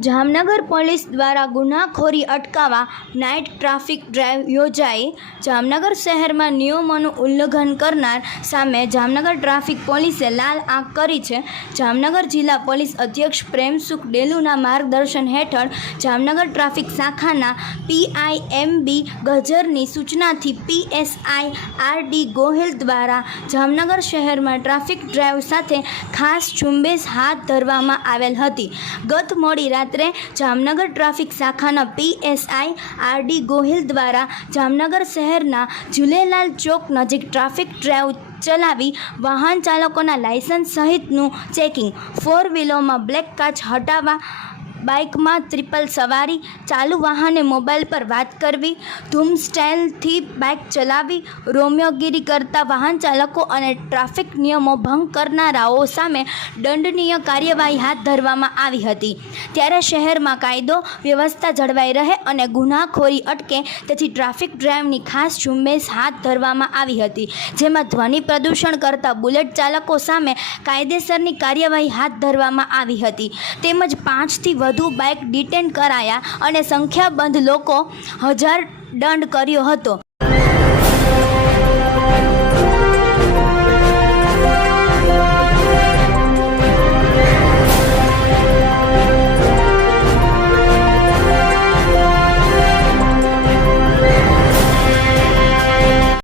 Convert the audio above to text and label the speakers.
Speaker 1: Jamnagar police દ્વારા ગુનાખોરી અટકાવવા night traffic drive યોજાઈ. જામનગર શહેરમાં નિયમોનું ઉલ્લંઘન કરનાર સામે જામનગર ટ્રાફિક પોલીસે લાલ આંખ કરી છે. જામનગર જિલ્લા પોલીસ અધ્યક્ષ પ્રેમસુખ ડેલુના માર્ગદર્શન હેઠળ જામનગર ટ્રાફિક શાખાના પીઆઈએમબી ગજરની સૂચનાથી પીએસઆઈ આર ડી ગોહિલ દ્વારા જામનગર શહેરમાં ટ્રાફિક ડ્રાઈવ સાથે ખાસ ઝુંબેશ હાથ ધરવામાં આવેલ હતી. ગત મોડી રાત્રે જામનગર ટ્રાફિક શાખાના પીએસઆઈ આર ડી ગોહિલ દ્વારા જામનગર શહેરના ઝુલેલાલ ચોક નજીક ટ્રાફિક ડ્રાઈવ ચલાવી વાહન ચાલકોના લાયસન્સ સહિતનું ચેકિંગ. ફોર વ્હીલોમાં બ્લેક કાચ હટાવવા, બાઇકમાં ટ્રિપલ સવારી, ચાલુ વાહને મોબાઈલ પર વાત કરવી, ધૂમ સ્ટાઇલથી બાઇક ચલાવી રોમિયોગીરી કરતા વાહન ચાલકો અને ટ્રાફિક નિયમો ભંગ કરનારાઓ સામે દંડનીય કાર્યવાહી હાથ ધરવામાં આવી હતી. ત્યારે શહેરમાં કાયદો વ્યવસ્થા જળવાઈ રહે અને ગુનાખોરી અટકે, તેથી ટ્રાફિક ડ્રાઈવની ખાસ ઝુંબેશ હાથ ધરવામાં આવી હતી, જેમાં ધ્વનિ પ્રદૂષણ કરતા બુલેટ ચાલકો સામે કાયદેસરની કાર્યવાહી હાથ ધરવામાં આવી હતી. તેમજ પાંચથી વધુ બાઇક ડિટેન કરાયા અને સંખ્યાબંધ લોકો હજાર દંડ કર્યો હતો.